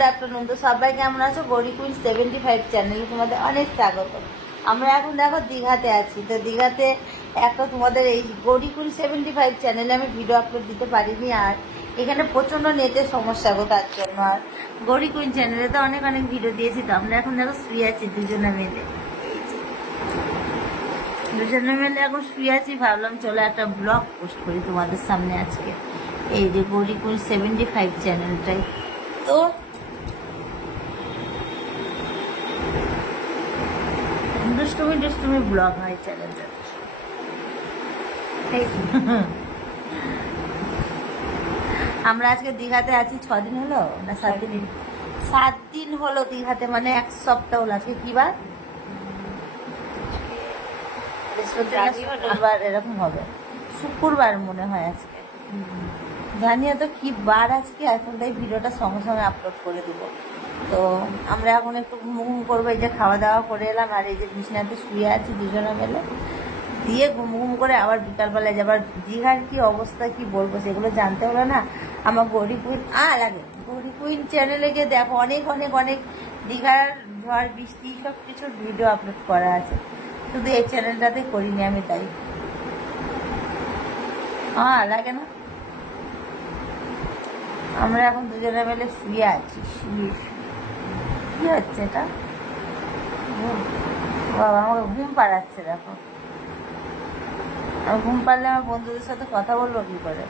Good afternoon তো সবাই কেমন আছো? গৌরী কুইন সেভেন্টি ফাইভ চ্যানেলে তোমাদের অনেক স্বাগত। আমরা এখন দেখো দীঘাতে আছি। তো দীঘাতে একটা তোমাদের এই গৌরী কুইন সেভেন্টি ফাইভ চ্যানেলে আমি ভিডিও আপলোড দিতে পারিনি আর এখানে প্রচণ্ড নেটের সমস্যা গো তার জন্য। আর গৌরী কুইন চ্যানেলে তো অনেক অনেক ভিডিও দিয়েছি তো আমরা এখন দেখো শুয়ে আছি দুজনে মিলে। দুজনে মিলে এখন শুয়ে আছি, ভাবলাম চলো একটা ব্লগ পোস্ট করি তোমাদের সামনে আজকে। এই যে গৌরী কুইন সেভেন্টি ফাইভ চ্যানেলটাই তো দুষ্টুমি দুষ্টুমি ব্লগ হয় চ্যানেলটা আমরা আজকে দীঘাতে আছি ছ দিন হলো না সাত দিন? সাত দিন। হলো দীঘাতে মানে এক সপ্তাহ হলো। আজকে কি বার? শুক্রবার এরকম হবে। শুক্রবার মনে হয় আজকে। জানি না তো কি বার আজকে এখন তাই ভিডিওটা সঙ্গে সঙ্গে আপলোড করে দিব। তো আমরা এখন একটু ঘুম ঘুম করব, এই যে খাওয়া দাওয়া করে এলাম আর এই যে বিছনাতে শুয়ে আছি দুজনে মিলে। দিয়ে ঘুম ঘুম করে আবার বিকালবেলায় যাবার দীঘার কি অবস্থা, কি বলব সেগুলো জানতে হলো না। আমার গৌরী কুইন আ লাগে গৌরী কুইন চ্যানেলে গিয়ে দেখো, অনেক অনেক অনেক দীঘার ঝড়, বৃষ্টি সব কিছুর ভিডিও আপলোড করা আছে। শুধু এই চ্যানেলটাতে করিনি আমি তাই। হ্যাঁ লাগে না, আমরা এখন দুজনে মিলে শুয়ে আছি শুয়ে। কি হচ্ছে এটা। বাবা আমাকে ঘুম পাড়াচ্ছে, দেখো। ঘুম পারলে আমার বন্ধুদের সাথে কথা বলব কি করে?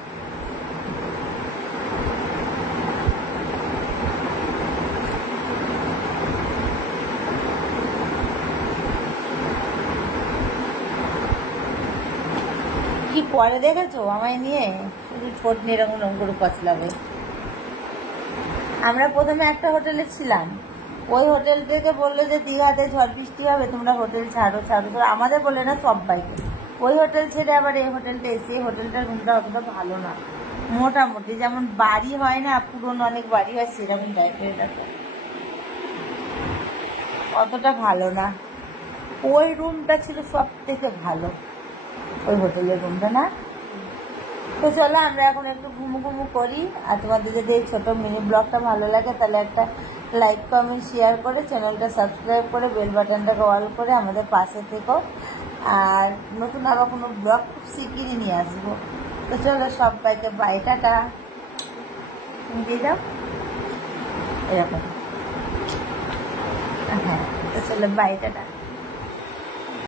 কি করে দেখেছ আমায় নিয়ে? শুধু এরকম এরকম করে কচলাবে আমরা প্রথমে একটা হোটেলে ছিলাম। ওই হোটেল থেকে বলল যে, দীঘাতে ঝড় বৃষ্টি হবে, তোমরা হোটেল ছাড়ো ছাড়ো। তো আমাদের বলে না সবাইকে ওই হোটেল ছেড়ে আবার এই হোটেলটা এসে, এই হোটেলটার রুমটা অতটা ভালো না। মোটামুটি যেমন বাড়ি হয় না, পুরনো অনেক বাড়ি হয়, সেরকম টাইপের এটা অতটা ভালো না। ওই রুমটা ছিল সব থেকে ভালো। ওই হোটেলের রুমটা না? তো চলো, আমরা এখন একটু ঘুমু ঘুমু করি। আর তোমাদের যদি এই ছোটো মিনি ব্লগটা ভালো লাগে, তাহলে একটা লাইক কমেন্ট শেয়ার করে চ্যানেলটা সাবস্ক্রাইব করে বেল বাটনটাকে অল করে আমাদের পাশে থেকো। আর নতুন আবার কোনো ব্লগ খুব শিগগিরই নিয়ে আসব। তো চলো সবাইকে বাই টাটা। তুমি দিয়ে দাও। এরকম। হ্যাঁ তো চলো বাই